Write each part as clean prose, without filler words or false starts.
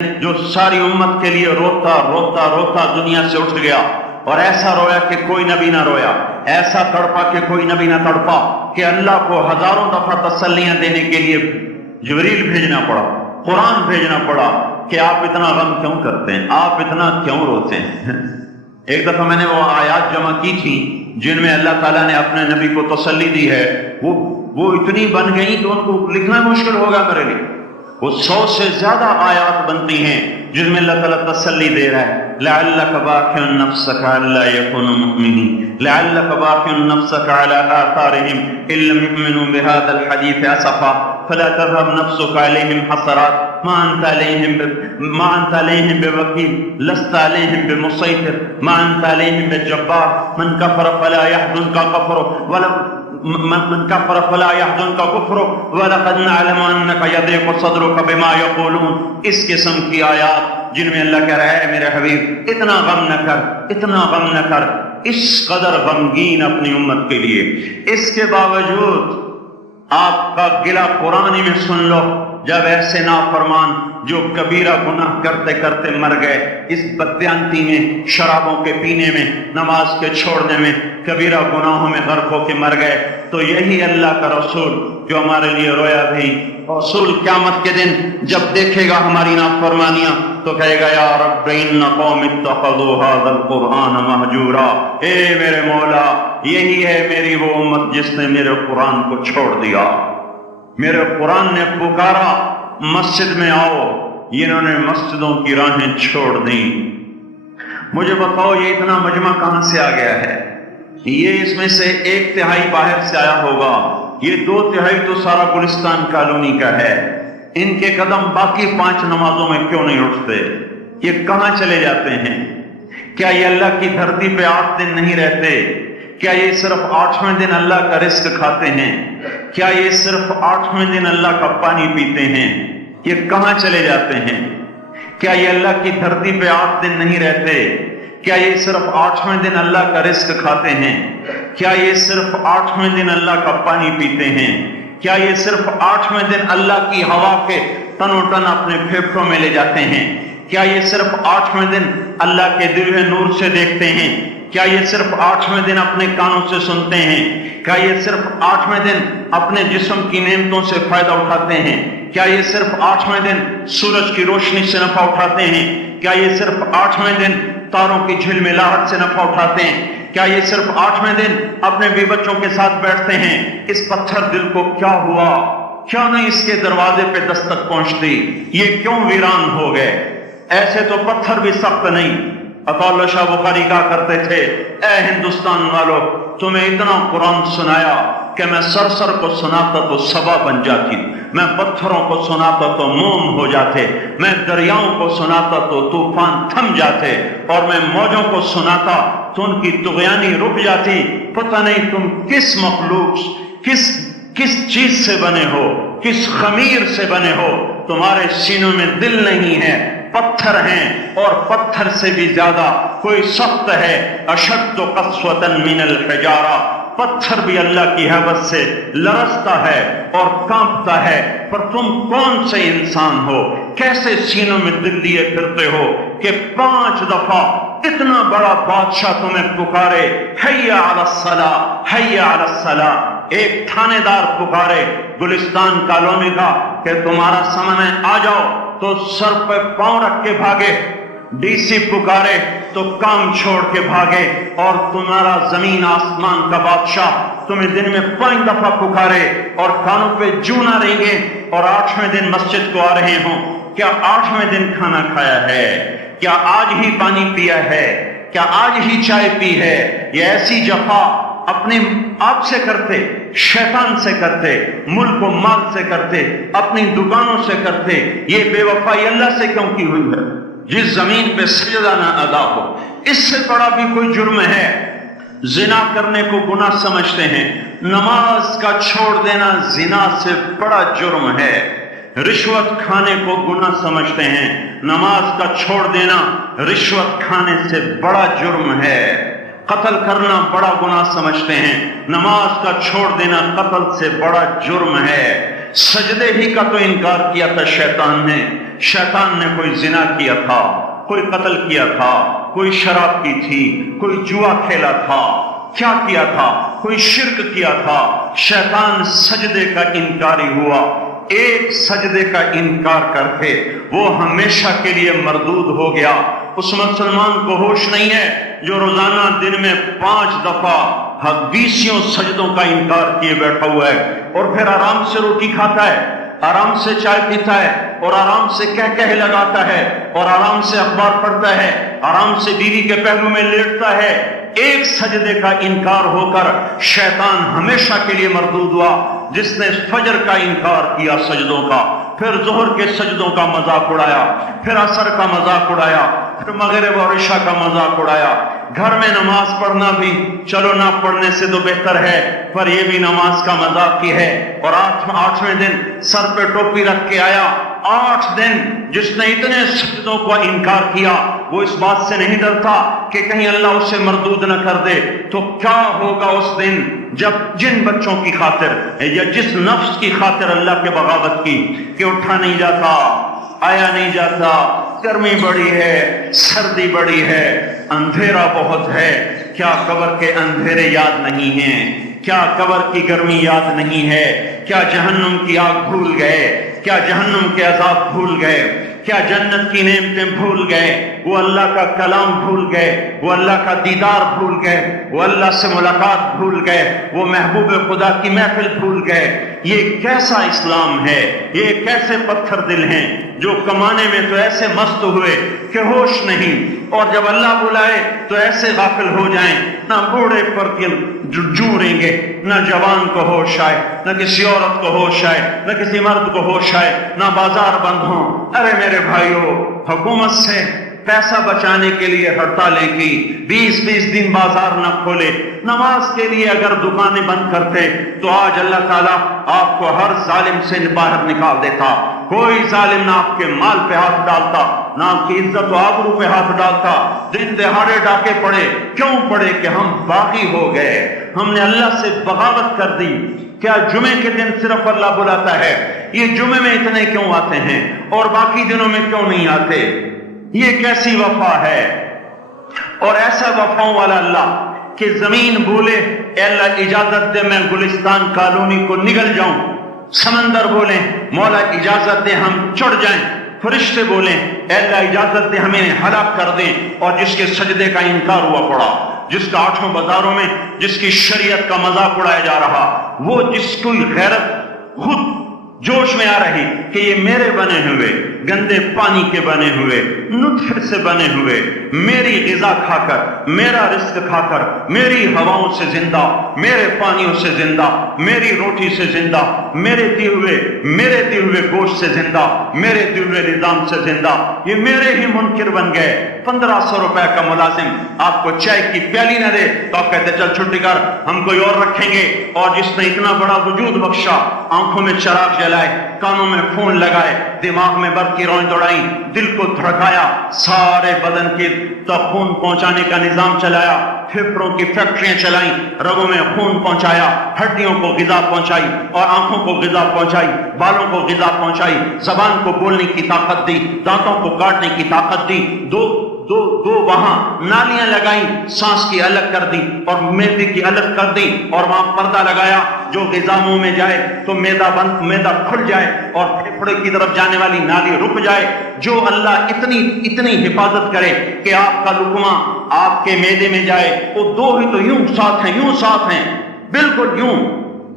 جو ساری امت کے لیے روتا روتا روتا دنیا سے اٹھ گیا اور ایسا رویا کہ کوئی نبی نہ رویا، ایسا تڑپا کہ کوئی نبی نہ تڑپا، کہ اللہ کو ہزاروں دفعہ تسلیاں دینے کے لیے جبریل بھیجنا پڑا، قرآن بھیجنا پڑا کہ آپ اتنا غم کیوں کرتے ہیں، آپ اتنا کیوں روتے ہیں۔ ایک دفعہ میں نے وہ آیات جمع کی تھی جن میں اللہ تعالیٰ نے اپنے نبی کو تسلی دی ہے، وہ اتنی بن گئی کہ ان کو لکھنا مشکل ہوگا میرے لیے۔ وہ 100 سے زیادہ آیات بنتی ہیں جن میں اللہ تعالیٰ تسلی دے رہا ہے، لعلک باخع نفسک الا یکونوا مؤمنین، لعلک باخع نفسک علی آثارہم ان لم یؤمنوا بہذا الحدیث اسفا فلا تذهب نفسک علیہم حسرات ما انت علیہم بوکیل لست علیہم بمسیطر ما انت علیہم بجبار من کفر فلا یحزنک کفرہ من کفر فلا یحزنک کفرہ ولقد نعلم انک یضیق صدرک بما یقولون۔ اس قسم کی آیات جن میں اللہ کہہ رہا ہے میرے حبیب اتنا غم نہ کر، اتنا غم نہ کر، اس قدر غمگین اپنی امت کے لیے۔ اس کے باوجود آپ کا گلہ قرآن میں سن لو، جب ایسے نافرمان جو کبیرہ گناہ کرتے کرتے مر گئے، اس بددیانتی میں، شرابوں کے پینے میں، نماز کے چھوڑنے میں، کبیرہ گناہوں میں غرق ہو کے مر گئے، تو یہی اللہ کا رسول جو ہمارے لیے رویا بھی، رسول قیامت کے دن جب دیکھے گا ہماری نافرمانیاں تو کہے گا یا رب ان قوم اتخذوا هذا القرآن مہجورا، اے میرے مولا یہی ہے میری وہ امت جس نے میرے قرآن کو چھوڑ دیا، میرے قرآن نے پکارا مسجد میں آؤ، انہوں نے مسجدوں کی راہیں چھوڑ دیں۔ مجھے بتاؤ یہ اتنا مجمع کہاں سے آ گیا ہے؟ یہ اس میں سے 1/3 باہر سے آیا ہوگا، یہ 2/3 تو سارا گلستان کالونی کا ہے۔ ان کے قدم باقی 5 نمازوں میں کیوں نہیں اٹھتے؟ یہ کہاں چلے جاتے ہیں؟ کیا یہ اللہ کی دھرتی پہ 8 دن نہیں رہتے؟ کیا یہ صرف 8ویں دن اللہ کا رزق کھاتے ہیں؟ کیا یہ صرف 8ویں دن اللہ کا پانی پیتے ہیں؟ یہ کہاں چلے جاتے ہیں؟ کیا یہ اللہ کی دھرتی پہ 8 دن نہیں رہتے؟ کیا یہ صرف 8ویں دن اللہ کا رزق کھاتے ہیں؟ کیا یہ صرف 8ویں دن اللہ کا پانی پیتے ہیں؟ کیا یہ صرف 8ویں دن اللہ کی ہوا کے تن و ٹن اپنے پھیپھڑوں میں لے جاتے ہیں؟ کیا یہ صرف 8ویں دن اللہ کے دل نور سے دیکھتے ہیں؟ کیا یہ صرف 8ویں دن اپنے کانوں سے سنتے ہیں؟ کیا یہ صرف 8ویں دن اپنے جسم کی نعمتوں سے فائدہ اٹھاتے ہیں؟ کیا یہ صرف 8ویں دن سورج کی روشنی سے نفع اٹھاتے ہیں؟ کیا یہ صرف 8ویں دن تاروں کی جھلملاہٹ سے نفع اٹھاتے ہیں؟ کیا یہ صرف 8ویں دن اپنے بی بچوں کے ساتھ بیٹھتے ہیں؟ اس پتھر دل کو کیا ہوا؟ کیا نہیں اس کے دروازے پہ دستک پہنچتی؟ یہ کیوں ویران ہو گئے؟ ایسے تو پتھر بھی سخت نہیں۔ عطا اللہ شاہ بخاری کہا کرتے تھے اے ہندوستان والو، تمہیں اتنا قرآن سنایا کہ میں سر کو سناتا تو صبا بن جاتی، میں پتھروں کو سناتا تو موم ہو جاتے، میں دریاؤں کو سناتا تو طوفان تھم جاتے، اور میں موجوں کو سناتا تو ان کی طغیانی رک جاتی۔ پتہ نہیں تم کس مخلوق، کس چیز سے بنے ہو، کس خمیر سے بنے ہو، تمہارے سینوں میں دل نہیں ہے، پتھر ہیں، اور پتھر سے بھی زیادہ کوئی سخت ہے۔ اشد قسوۃ من الحجارہ، پتھر بھی اللہ کی حیبت سے لرزتا ہے اور کانپتا ہے، پر تم کون سے انسان ہو؟ کیسے سینوں میں دل لیے پھرتے ہو کہ 5 دفعہ اتنا بڑا بادشاہ تمہیں پکارے حی علی الصلاۃ، حی علی الصلاۃ، ایک تھانے دار پکارے گلستان کالونی کا کہ تمہارا سمن ہے آ جاؤ، تو سر پہ پاؤں رکھ کے بھاگے، ڈی سی پکارے تو کام چھوڑ کے بھاگے، اور تمہارا زمین آسمان کا بادشاہ تمہیں دن میں 5 دفعہ پکارے اور کانوں پہ جو نہ رہیں گے، اور 8ویں دن مسجد کو آ رہے ہوں۔ کیا 8ویں دن کھانا کھایا ہے؟ کیا آج ہی پانی پیا ہے؟ کیا آج ہی چائے پی ہے؟ یہ ایسی جفا اپنے آپ سے کرتے، شیطان سے کرتے، ملک و مال سے کرتے، اپنی دکانوں سے کرتے، یہ بے وفائی اللہ سے کیوں کی ہوئی ہے؟ جس زمین پہ سجدہ نہ ادا ہو، اس سے بڑا بھی کوئی جرم ہے؟ زنا کرنے کو گناہ سمجھتے ہیں، نماز کا چھوڑ دینا زنا سے بڑا جرم ہے۔ رشوت کھانے کو گناہ سمجھتے ہیں، نماز کا چھوڑ دینا رشوت کھانے سے بڑا جرم ہے۔ قتل کرنا بڑا گناہ سمجھتے ہیں، نماز کا چھوڑ دینا قتل سے بڑا جرم ہے۔ سجدے ہی کا تو انکار کیا تھا شیطان نے کوئی زنا کیا تھا، کوئی قتل کیا تھا، کوئی شراب کی تھی، کوئی جوا کھیلا تھا، کیا کیا تھا، کوئی شرک کیا تھا، شیطان سجدے کا انکاری ہوا۔ ایک سجدے کا انکار کر کے وہ ہمیشہ کے لیے مردود ہو گیا۔ اس مسلمان کو ہوش نہیں ہے جو روزانہ دن میں 5 دفعہ 20 سجدوں کا انکار کیے بیٹھا ہوا ہے، اور پھر آرام سے روٹی کھاتا ہے، آرام سے چائے پیتا ہے، اور آرام سے کہہ لگاتا ہے، اور آرام سے اخبار پڑھتا ہے، آرام سے بیوی کے پہلو میں لیٹتا ہے۔ ایک سجدے کا انکار ہو کر شیطان ہمیشہ کے لیے مردود ہوا۔ جس نے فجر کا انکار کیا سجدوں کا، پھر ظہر کے سجدوں کا مذاق اڑایا، پھر عصر کا مذاق اڑایا، پھر مغرب اور عشاء کا مذاق اڑایا۔ گھر میں نماز پڑھنا بھی چلو نہ پڑھنے سے تو بہتر ہے، پر یہ بھی نماز کا مذاق کی ہے۔ اور 8ویں دن سر پہ ٹوپی رکھ کے آیا۔ 8 دن جس نے اتنے سجدوں کا انکار کیا، وہ اس بات سے نہیں ڈرتا کہ کہیں اللہ اسے مردود نہ کر دے، تو کیا ہوگا اس دن جب جن بچوں کی خاطر یا جس نفس کی خاطر اللہ کے بغاوت کی کہ اٹھا نہیں جاتا، آیا نہیں جاتا، گرمی بڑی ہے، سردی بڑی ہے، اندھیرا بہت ہے۔ کیا قبر کے اندھیرے یاد نہیں ہیں؟ کیا قبر کی گرمی یاد نہیں ہے؟ کیا جہنم کی آگ بھول گئے؟ کیا جہنم کے عذاب بھول گئے؟ کیا جنت کی نعمتیں بھول گئے؟ وہ اللہ کا کلام بھول گئے، وہ اللہ کا دیدار بھول گئے، وہ اللہ سے ملاقات بھول گئے، وہ محبوب خدا کی محفل بھول گئے۔ یہ کیسا اسلام ہے؟ یہ کیسے پتھر دل ہیں جو کمانے میں تو ایسے مست ہوئے کہ ہوش نہیں، اور جب اللہ بلائے تو ایسے غافل ہو جائیں، نہ بوڑھے پر جوریں گے، نہ جوان کو ہوش آئے، نہ کسی عورت کو ہوش آئے، نہ کسی مرد کو ہوش آئے، نہ بازار بند ہوں۔ ارے میرے بھائیو، حکومت سے پیسہ بچانے کے لیے ہڑتالیں کی، 20 دن بازار نہ کھولے، نماز کے لیے اگر دکانیں بند کرتے تو آج اللہ تعالیٰ آپ کو ہر ظالم سے باہر نکال دیتا۔ کوئی ظالم نہ آپ کے مال پہ ہاتھ ڈالتا، نہ آپ کی عزت و آبرو پہ ہاتھ ڈالتا۔ دن دہاڑے ڈاکے پڑے، کیوں پڑے؟ کہ ہم باغی ہو گئے، ہم نے اللہ سے بغاوت کر دی۔ کیا جمعے کے دن صرف اللہ بلاتا ہے؟ یہ جمعے میں اتنے کیوں آتے ہیں اور باقی دنوں میں کیوں نہیں آتے؟ یہ کیسی وفا ہے؟ اور ایسا وفاؤں والا اللہ کہ زمین بولے اے اللہ اجازت دے میں گلستان کالونی کو نگل جاؤں، سمندر بولیں مولا اجازت دے ہم چڑھ جائیں، فرشتے بولیں اے اللہ اجازت دے ہمیں ہلاک کر دیں، اور جس کے سجدے کا انکار ہوا پڑا، جس کا 8 بازاروں میں جس کی شریعت کا مذاق اڑایا جا رہا، وہ جس کوئی غیرت خود جوش میں آ رہی کہ یہ میرے بنے ہوئے گندے پانی کے بنے ہوئے نطفے سے بنے ہوئے میری غذا کھا کر، میرا رزق کھا کر، میری ہواؤں سے زندہ، میرے پانیوں سے زندہ، میری روٹی سے زندہ، میرے دیے ہوئے گوشت سے زندہ، میرے دیے ہوئے نظام سے زندہ، یہ میرے ہی منکر بن گئے۔ 1500 روپے کا ملازم آپ کو چائے کی پیالی نہ دے تو آپ کہتے چل چھٹی کر، ہم کوئی اور رکھیں گے۔ اور جس نے اتنا بڑا وجود بخشا، آنکھوں میں چراغ جلائے، کانوں میں فون لگائے، دماغ میں برق کی روشنی دوڑائی، دل کو دھڑکایا، سارے بدن کے تک خون پہنچانے کا نظام چلایا، پھیپھڑوں کی فیکٹریاں چلائیں، رگوں میں خون پہنچایا، ہڈیوں کو غذا پہنچائی اور آنکھوں کو غذا پہنچائی، بالوں کو غذا پہنچائی، زبان کو بولنے کی طاقت دی، دانتوں کو کاٹنے کی طاقت دی، دو وہاں نالیاں لگائیں، سانس کی الگ کر دی اور معدے کی الگ کر دی، اور وہاں پردہ لگایا جو غذا منہ میں جائے تو معدہ کھل جائے اور پھیپھڑے کی طرف جانے والی نالی رک جائے۔ جو اللہ اتنی حفاظت کرے کہ آپ کا لقمہ آپ کے معدے میں جائے، وہ دو ہی تو یوں ساتھ ہیں بالکل یوں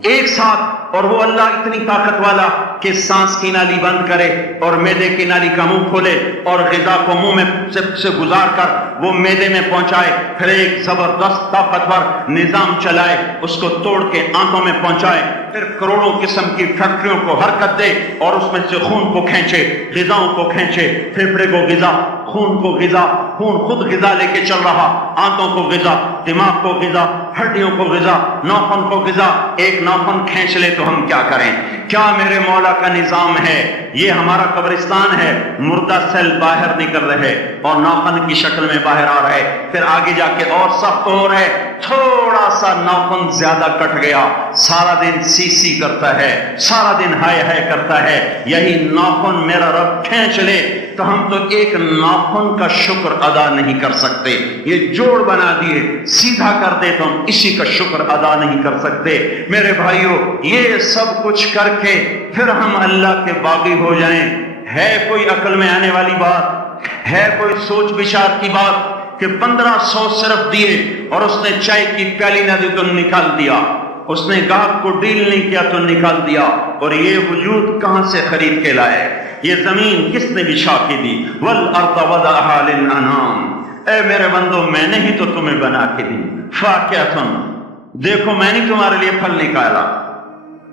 ایک ساتھ، اور وہ اللہ اتنی طاقت والا کہ سانس کی نالی بند کرے اور معدے کی نالی کا منہ کھولے اور غذا کو منہ میں سے گزار کر وہ معدے میں پہنچائے، پھر ایک زبردست طاقتور نظام چلائے، اس کو توڑ کے آنتوں میں پہنچائے، پھر کروڑوں قسم کی فیکٹریوں کو حرکت دے اور اس میں سے خون کو کھینچے، غذاؤں کو کھینچے، پھیپھڑے کو غذا، خون کو غذا، خون خود غذا لے کے چل رہا، آنتوں کو غذا، دماغ کو غذا، ہڈیوں کو غذا، ناخن کو غذا، ایک ناخن کھینچ لے تو ہم کیا کریں؟ کیا میرے مولا کا نظام ہے؟ یہ ہمارا قبرستان ہے، مردہ سیل باہر نکل رہے اور ناخن کی شکل میں باہر آ رہے، پھر آگے جا کے اور سخت ہو رہے، تھوڑا سا ناخن زیادہ کٹ گیا، سارا دن سی سی کرتا ہے، سارا دن ہائے ہائے کرتا ہے، یہی ناخن میرا رب کھینچ لے تو ہم تو ایک ناخن کا شکر ادا نہیں کر سکتے۔ یہ جوڑ بنا دیے، سیدھا کر دے تو ہم اسی کا شکر ادا نہیں کر سکتے۔ میرے بھائیوں، یہ سب کچھ کر کے پھر ہم اللہ کے باغی ہو جائیں، ہے کوئی عقل میں آنے والی بات؟ ہے کوئی سوچ بچار کی بات کہ 1500 صرف دیے اور اس نے چائے کی پیالی نہ دی تو نکال دیا، اس نے گاہک کو ڈیل نہیں کیا تو نکال دیا، اور یہ وجود کہاں سے خرید کے لائے؟ یہ زمین کس نے بچھا کے دی؟ والارض وضعها للانام، اے میرے بندو میں نے ہی تو تمہیں بنا کے دی، فاکہۃ، دیکھو میں نے تمہارے لیے پھل نکالا،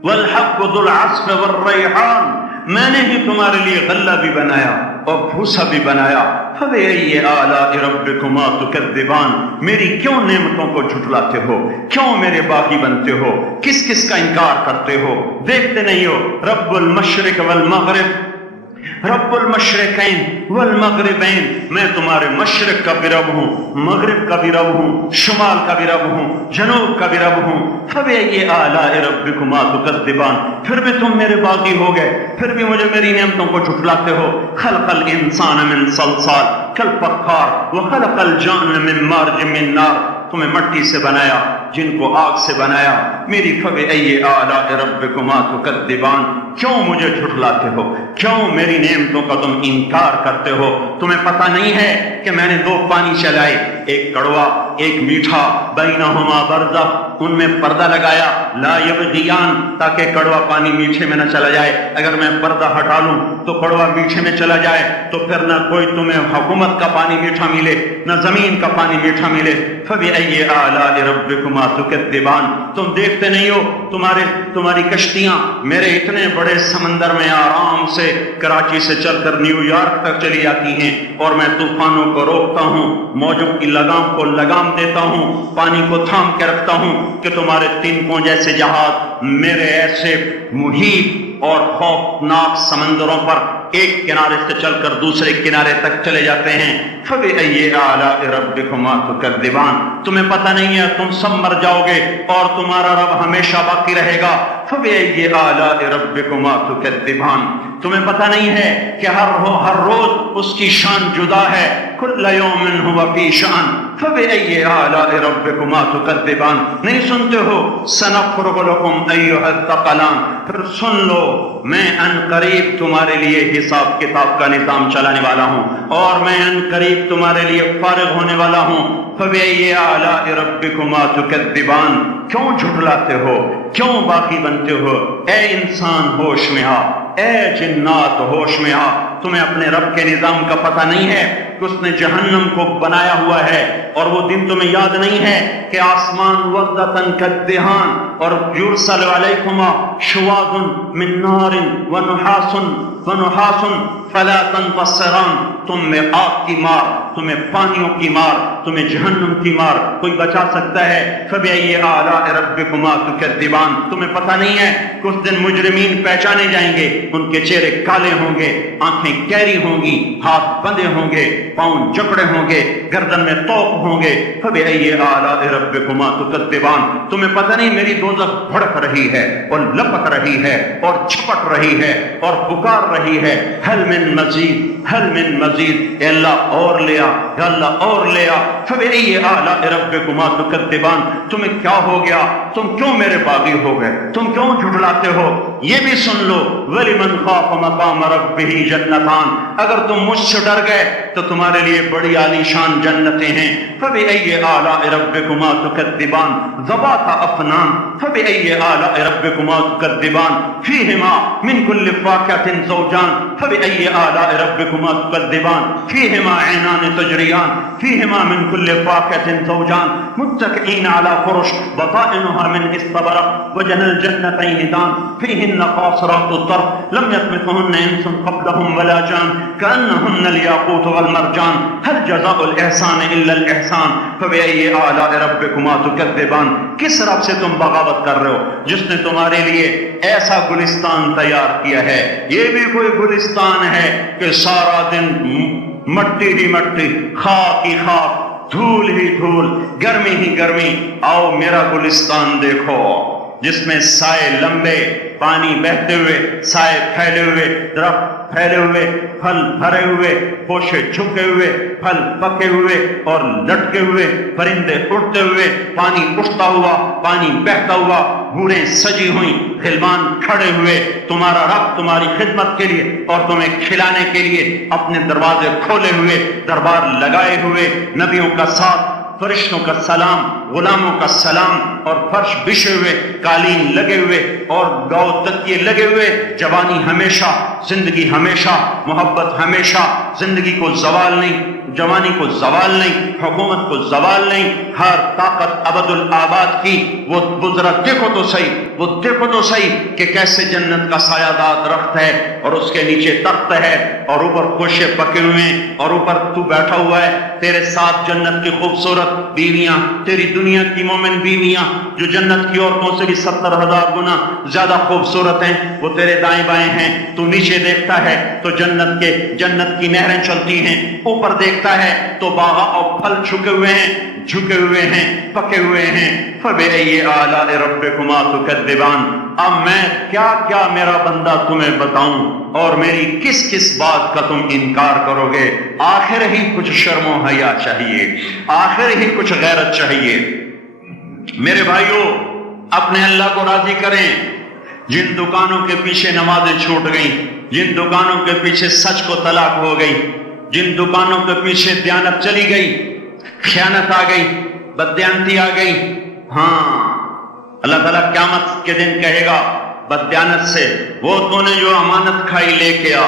والحب ذو العصف والریحان، میں نے ہی تمہارے لیے غلہ بھی بنایا اور بھوسا بھی بنایا، فبأي آلاء ربكما تكذبان، میری کیوں نعمتوں کو جھٹلاتے ہو؟ کیوں میرے باغی بنتے ہو؟ کس کس کا انکار کرتے ہو؟ دیکھتے نہیں ہو رب المشرق والمغرب، رب المشرقین والمغربین، میں تمہارے مشرق کا بھی رب ہوں، مغرب کا بھی رب ہوں، شمال کا بھی رب ہوں، جنوب کا بھی رب ہوں۔ فبأي آلاء ربكما تكذبان، پھر بھی تم میرے باغی ہو گئے، پھر بھی مجھے میری نعمتوں کو جھٹلاتے ہو۔ خلق الانسان من صلصال کالفخار وخلق الجان من مارج من نار، تمہیں مٹی سے بنایا، جن کو آگ سے بنایا۔ میری فبأي آلاء ربكما تكذبان، کیوں مجھے جھٹلاتے ہو؟ کیوں میری نعمتوں کا تم انکار کرتے ہو؟ تمہیں پتہ نہیں ہے کہ میں نے دو پانی چلائے، ایک کڑوا ایک میٹھا، بینہما برزخ، ان میں پردہ لگایا، لا یبغیان، تاکہ کڑوا پانی میٹھے میں نہ چلا جائے، اگر میں پردہ ہٹا لوں تو کڑوا میٹھے میں چلا جائے تو پھر نہ کوئی تمہیں حکومت کا پانی میٹھا ملے نہ زمین کا پانی میٹھا ملے۔ فبأي آلاء ربكما تكذبان، تم دیکھتے نہیں ہو تمہاری کشتیاں میرے اتنے بڑے سمندر میں آرام سے کراچی سے چل کر نیو یارک تک چلی جاتی ہیں، اور میں طوفانوں کو روکتا ہوں، موجوں کی لگام کو لگام دیتا ہوں، پانی کو تھام کے رکھتا ہوں کہ تمہارے تنکوں جیسے جہاز میرے ایسے محیط اور خوفناک سمندروں پر ایک کنارے سے چل کر دوسرے کنارے تک چلے جاتے ہیں۔ فبأي آلاء ربكما تكذبان، تمہیں پتہ نہیں ہے تم سب مر جاؤ گے اور تمہارا رب ہمیشہ باقی رہے گا۔ فبأي آلاء ربكما تكذبان، تمہیں پتہ نہیں ہے کہ ہر روز اس کی شان جدا ہے، كل يوم هو في شان۔ فبأي آلاء ربكما تكذبان، نہیں سنتے ہو سنفرغ لكم أيها الثقلان، پھر سن لو میں ان قریب تمہارے لیے حساب کتاب کا نظام چلانے والا ہوں، اور میں ان قریب تمہارے لیے فارغ ہونے والا ہوں۔ فبأي آلاء ربكما تكذبان، کیوں جھٹلاتے ہو؟ کیوں باقی بنتے ہو؟ اے انسان ہوش میں آ، اے جنات ہوش میں آ، تمہیں اپنے رب کے نظام کا پتہ نہیں ہے کہ اس نے جہنم کو بنایا ہوا ہے، اور وہ دن تمہیں یاد نہیں ہے کہ آسمان وردتن کالدہان، اور یرسل علیکما شواظ من نار ونحاس فلا تنتصران، تم میں آگ کی مار، تمہیں پانیوں کی مار، تمہیں جہنم کی مار کوئی بچا سکتا ہے؟ فبأي آلاء ربكما تكذبان، تمہیں پتہ نہیں ہے کہ اس دن مجرمین پہچانے جائیں گے، ان کے چہرے کالے ہوں گے، آنکھیں کیری ہوں گی، ہاتھ بندے ہوں گے، پاؤں جکڑے ہوں گے، گردن میں توپ ہوں گے۔ فبأي آلاء ربكما تكذبان، تمہیں پتہ نہیں میری دوزخ بھڑک رہی ہے اور لپک رہی ہے اور چھپٹ رہی ہے اور پکار رہی ہے، حل من مزید، حل من مزید، اے اللہ اور لیا، اے اللہ اور لیا۔ فبأي آلاء ربكما تكذبان، تمہیں کیا ہو گیا؟ تم کیوں میرے باغی ہو گئے؟ تم کیوں جھٹلاتے ہو؟ یہ بھی سن لو، وَلِمَنْ خَافَ مَقَامَ رَبِّهِ جَنَّتَانِ، اگر تم مجھ سے ڈر گئے تو تمہارے لیے بڑی عالی شان جنتیں ہیں۔ فبأي آلاء ربكما تكذبان، ذوات افنان، فبأي آلاء ربكما تكذبان، فيهما من كل فاكهة زوجان، فبأي آلاء ربكما تكذبان، فيهما عينان تجريان، فيهما من كل فاكهة زوجان، متكئين على فرش بطائنها من استبرق، وجنى الجنتين دان، فيهن قاصرات الطرف لم يطمثهن انس قبلهم ولا جان، كأنهن الياقوت والمرجان هل جزاء الإحسان إلا الإحسان فبأي آلاء ربكما تكذبان. کس رب سے تم بغاوت کر رہے ہو جس نے تمہارے لیے ایسا گلستان تیار کیا ہے؟ یہ بھی کوئی گلستان ہے کہ سارا دن مٹی ہی مٹی، خاک ہی خاک، دھول ہی دھول، گرمی ہی گرمی. آؤ میرا گلستان دیکھو جس میں سائے لمبے، پانی بہتے ہوئے، سائے پھیلے ہوئے، درخت پھیلے ہوئے، پھل بھرے ہوئے، پوشے جھکے ہوئے، پھل پکے ہوئے اور لٹکے ہوئے، پرندے اڑتے ہوئے، پانی اٹھتا ہوا، پانی بہتا ہوا، بھوریں سجی ہوئی، خلبان کھڑے ہوئے. تمہارا رب تمہاری خدمت کے لیے اور تمہیں کھلانے کے لیے اپنے دروازے کھولے ہوئے، دربار لگائے ہوئے، نبیوں کا ساتھ، فرشتوں کا سلام، غلاموں کا سلام، اور فرش بچھے ہوئے، قالین لگے ہوئے اور گاؤ تکیے لگے ہوئے. جوانی ہمیشہ، زندگی ہمیشہ، محبت ہمیشہ، زندگی کو زوال نہیں، جوانی کو زوال نہیں، حکومت کو زوال نہیں، ہر طاقت ابد الآباد کی. وہ ذرا دیکھو تو صحیح، وہ دیکھو تو صحیح کہ کیسے جنت کا سایہ دار درخت ہے اور اس کے نیچے تخت ہے اور اوپر خوشے پکے ہوئے ہیں اور اوپر تو بیٹھا ہوا ہے. تیرے ساتھ جنت کی خوبصورت بیویاں، تیری دنیا کی مومن بیویاں جو جنت کی عورتوں سے بھی 70,000 گنا زیادہ خوبصورت ہیں، وہ تیرے دائیں بائیں ہیں. تو نیچے دیکھتا ہے تو جنت کی نہریں چلتی ہیں، اوپر دیکھتا ہے تو باغ اور پھل چھکے ہوئے ہیں، جھکے ہوئے ہیں، پکے ہوئے ہیں. فَبِأَيِّ آلَاءِ رَبِّكُمَا تُكَذِّبَانِ. اب میں کیا کیا میرا بندہ تمہیں بتاؤں اور میری کس کس بات کا تم انکار کرو گے؟ آخر ہی کچھ شرم و حیا چاہیے، آخر ہی کچھ غیرت چاہیے. میرے بھائیوں، اپنے اللہ کو راضی کریں. جن دکانوں کے پیچھے نمازیں چھوٹ گئیں، جن دکانوں کے پیچھے سچ کو طلاق ہو گئی، جن دکانوں کے پیچھے دیانت چلی گئی، خیانت آ گئی، بددیانتی آ گئی، ہاں اللہ تعالیٰ قیامت کے دن کہے گا بددیانت سے، وہ تو نے جو امانت کھائی لے کے آ،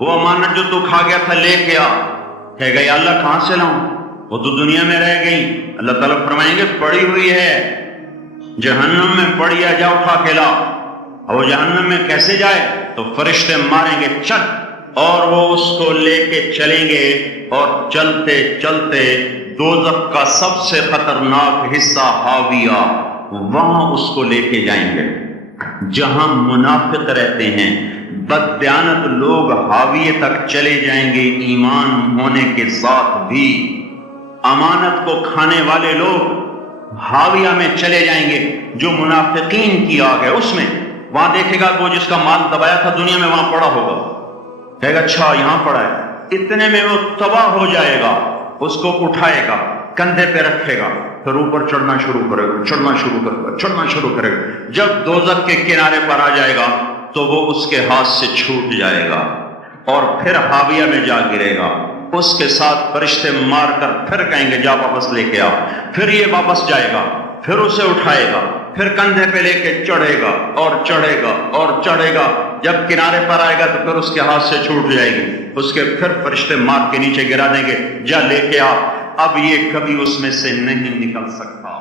وہ امانت جو تو کھا گیا تھا لے کے آ. کہے گا یا اللہ کہاں سے لاؤں، وہ تو دنیا میں رہ گئی. اللہ تعالیٰ فرمائیں گے پڑی ہوئی ہے جہنم میں، پڑی ہے، جا اٹھا کے لا. اور وہ جہنم میں کیسے جائے؟ تو فرشتے ماریں گے چل، اور وہ اس کو لے کے چلیں گے اور چلتے چلتے دوزخ کا سب سے خطرناک حصہ حاویہ، وہاں اس کو لے کے جائیں گے جہاں منافق رہتے ہیں. بددیانت لوگ حاویہ تک چلے جائیں گے ایمان ہونے کے ساتھ بھی. امانت کو کھانے والے لوگ حاویہ میں چلے جائیں گے. جو منافقین کی آگ ہے اس میں، وہاں دیکھے گا وہ جس کا مال دبایا تھا دنیا میں وہاں پڑا ہوگا، کہے گا اچھا یہاں پڑا ہے. اتنے میں وہ تباہ ہو جائے گا، اس کو اٹھائے گا، کندھے پہ رکھے گا، پھر اوپر چڑھنا شروع کرے گا، چڑھنا شروع کرے گا، چڑھنا شروع کرے گا. جب دوزخ کے کنارے پر آ جائے گا تو وہ اس کے ہاتھ سے چھوٹ جائے گا اور پھر حاویہ میں جا گرے گا. اس کے ساتھ فرشتے مار کر پھر کہیں گے جا واپس لے کے آ. پھر یہ واپس جائے گا، پھر اسے اٹھائے گا، پھر کندھے پہ لے کے چڑھے گا اور چڑھے گا اور چڑھے گا. جب کنارے پر آئے گا تو پھر اس کے ہاتھ سے چھوٹ جائے گی. اس کے پھر فرشتے مار کے نیچے گرا دیں گے جا لے کے آ. اب یہ کبھی اس میں سے نہیں نکل سکتا.